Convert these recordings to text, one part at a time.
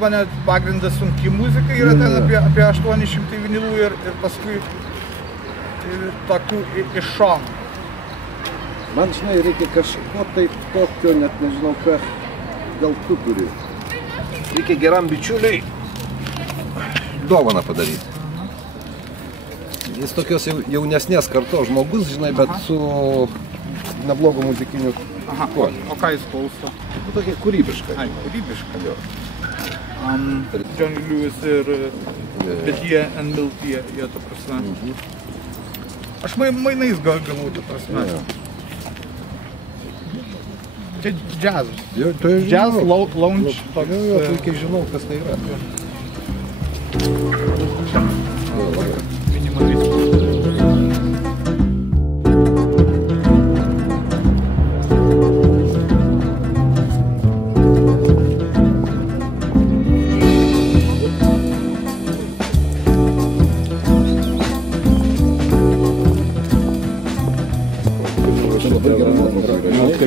mane pagrindas sunki muzika, yra ten apie 800 vinilų ir paskui tokių iš šonų. Man, žinai, reikia kažko taip tokio, net nežinau, ką gal tu turi. Reikia geram bičiuliai dovaną padaryti. Jis tokios jaunesnės kartos žmogus, žinai, bet su neblogu muzikiniu skoniu. O ką jis klauso? Nu, tokia kūrybiška. Ai, kūrybiška, jo. Johnny Lewis ir bet jie and Milk, jie to prasme. Aš mainais gavau, to prasme. Čia džiazas. Jazz, lounge. Jo, puikiai žinau, kas tai yra.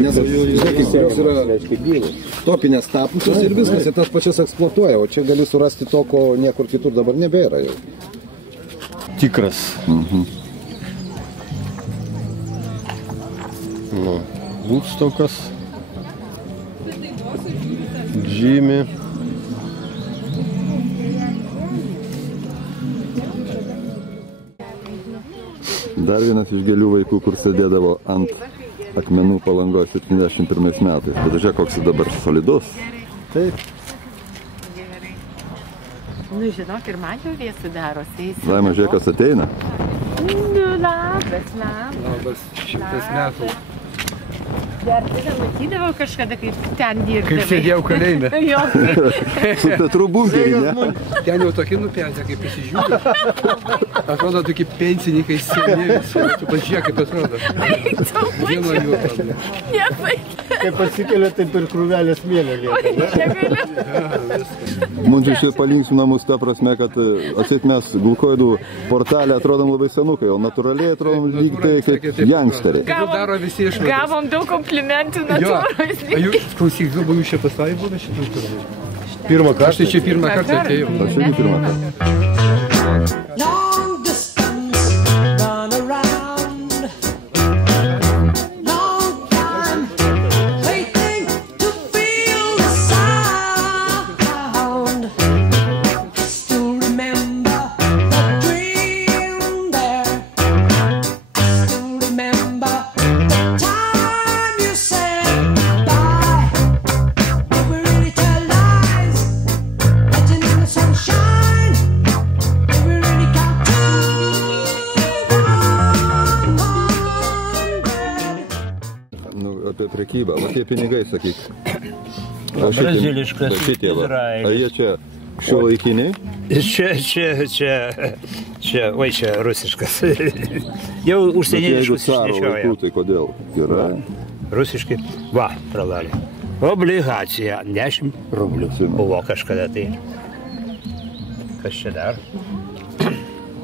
Nes yra topinės tapusios ir viskas, ir tas pačias eksploatuoja, o čia gali surasti to, ko niekur kitur dabar nebėra jau. Tikras. Woodstockas. Jimmy. Dar vienas iš gėlių vaikų, kur sėdėdavo ant akmenų Palangos 71 metais. Bet žiūrėk, koks jis dabar solidus. Taip. Nu, žinok, ir man jau vėsų darosi. Laima, žiūrėk, kas ateina. Nu, labas. Labas, 100 metų. Dar tada matydavau kažkada, kaip ten dirbdavai. Kaip sėdėjau kalėjime. Jo. Su Petru Bunkeriu, ne? Ten jau tokie nupėtė, kaip įsižiūrė. Atrodo, tokie pensininkai sėdė visi. Tu pažiūrėk, kaip atrodo. Vieno jų atrodo. Kaip pasikelia, taip ir krūvelės mėlė lieka. Mundžiai šiaip palinksmina mus ta prasme, kad atseit mes glukoidų portalę atrodom labai senukai, o natūraliai atrodom lyg tai kaip jangsteriai. Gavom daug komplimentų natūros. Jūs, klausyk, galbūt jūs čia pasavai būna šitų turbūt? Pirmą kartą. Aš tai čia pirmą kartą atėjau. Aš irgi pirmą kartą. Apie prekybą, va tie pinigai, sakyk. Braziliškas, Izraelis. Ar jie čia šiuolaikiniai? Čia rusiškas. Jau užsieniečius išnešioja. Tai kodėl? Yra? Rusiški. Va, pralalė. Obligacija 10 rublių. Buvo kažkada tai. Kas čia dar?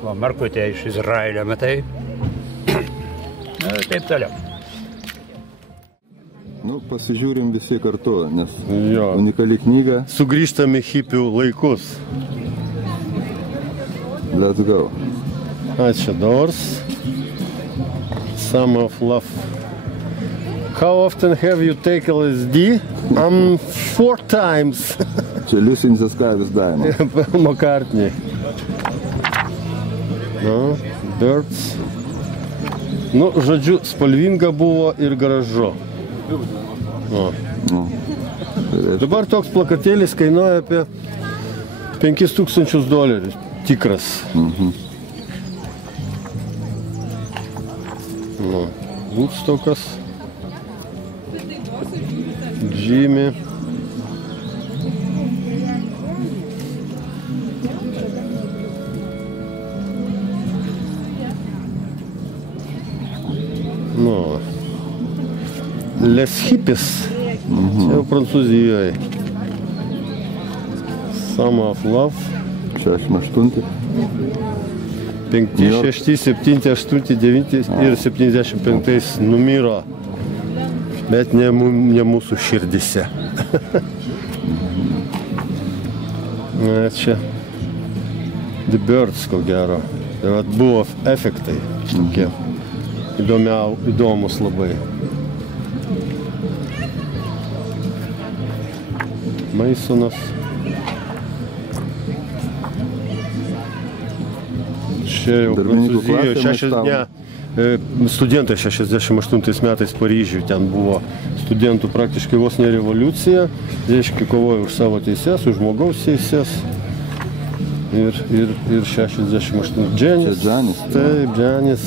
Va, markutė iš Izraelio, matai. Taip toliau. Nu, pasižiūrim visi kartu, nes unikali knyga. Sugrįžtam į hipių laikus. Let's go. Ačiū, Doors. Summer of Love. How often have you taken LSD? 4 times. Čia Lucy in the Sky with Diamond. McCartney. No, Birds. Nu, žodžiu, spalvinga buvo ir gražu. Dabar toks plakatėlis kainuoja apie $5,000. Tikras. Woodstockas. Jimmy. Les Hippies. Čia jau Prancūzijoje. Summer of Love. 68. 5, 6, 7, 8, 9 ir 75 numiro. Bet ne mūsų širdise. Čia The Birds, ko gero. Tai vat buvo efektai tokie įdomus labai. Maisonas. Čia jau Prancūzijoje, studentai 68 metais Paryžiuje, ten buvo studentų praktiškai vos ne revoliucija, reiškia kovojo už savo teises, už žmogaus teises. Ir 68 Dženis. Čia Dženis. Taip, Dženis.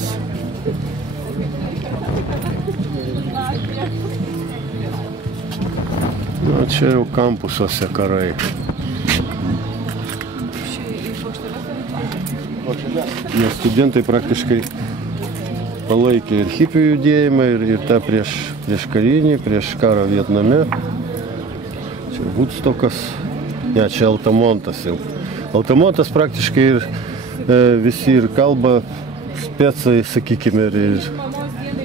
Na, čia jau kampusuose karai. Nes studentai praktiškai palaikė ir hipių judėjimą, ir tą prieš karinį, prieš karą Vietname. Čia Woodstockas, ne, čia Altamontas jau. Altamontas praktiškai ir visi ir kalba, specai, sakykime, ir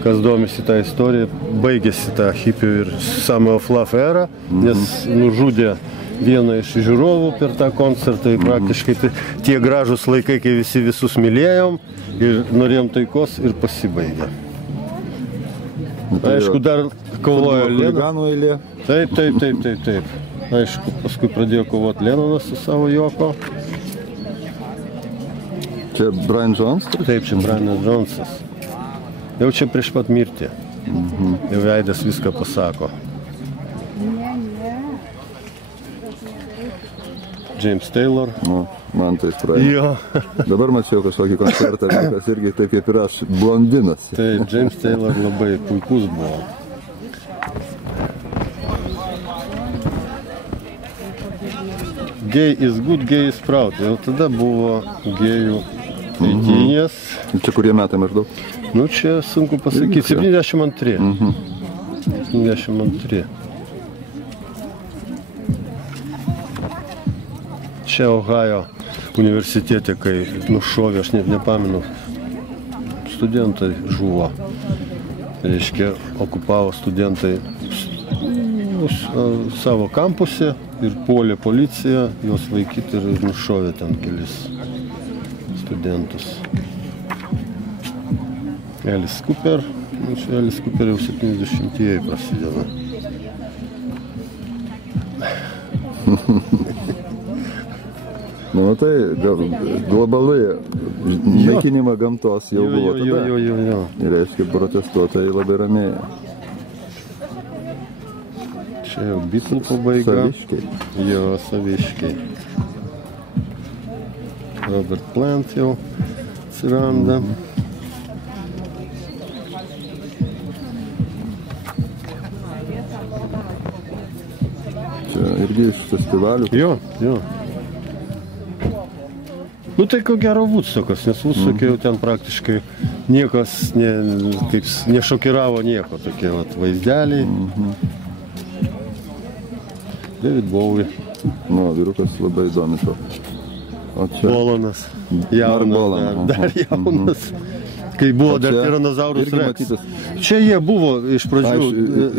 kas domisi tą istoriją, baigėsi tą hipių ir Summer of Love era, nes nužudė vieną iš žiūrovų per tą koncertą. Praktiškai tie gražus laikai, kai visi visus mylėjom ir norėjom taikos, ir pasibaigė. Aišku, dar kovojo Lenonas. Taip. Aišku, paskui pradėjo kovoti Lenonas su savo Joko. Čia Brian Jones? Taip, čia Brian Jonesas. Jau čia prieš pat mirtį. Jau veidas viską pasako. James Taylor. Nu, man tai praėjo. Jo. Dabar mačiau kažkokį koncertą, kas irgi taip kaip ir aš, blondinas. Taip, James Taylor labai puikus buvo. Gay is good, gay is proud. Jau tada buvo gėjų eitynės. Čia kurie metai maždaug? Nu, čia sunku pasakyti. 72. 72. Čia Ohajo universitete, kai nušovė, aš net nepamenu, studentai žuvo. Reiškia, okupavo studentai savo kampuse ir puolė policija, juos vaikyti ir nušovė ten kelis studentus. Alice Cooper, čia Alice Cooper jau 70-ieji prasideda. Nu, tai globalai naikinimą gamtos jau buvo tada. Jo. Ir reiškia, protestuotojai labai ramėjo. Čia jau Beatle pabaiga. Saviškiai. Jo, saviškiai. Robert Plant jau atsiranda. Čia irgi iš festivalių. Jo. Nu tai ko gero Woodstockas, nes Woodstock'e jau ten praktiškai niekas nešokiravo nieko, tokie vaizdeliai. David Bowie. Nu, vyrukas labai įdomi to. Bolanas. Jaunas, dar jaunas. Kai buvo dar Tyrannosaurus Rex. Čia jie buvo iš pradžių.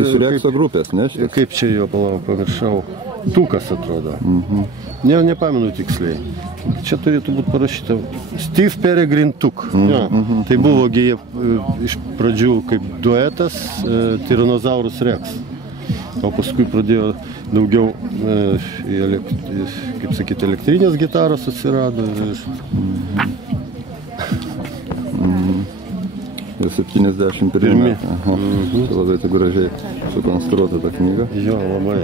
Iš Rexo grupės, ne? Kaip čia jo, palauk, pamiršau. Tukas atrodo. Nepamenu tiksliai. Čia turėtų būti parašyta Steve Peregrine Tuk. Tai buvo iš pradžių kaip duetas Tyrannosaurus Rex. O paskui pradėjo daugiau, kaip sakyti, elektrinės gitaros atsirado. Ir 71 metai. Labai tai gražiai sukonstruota ta knyga. Jo, labai.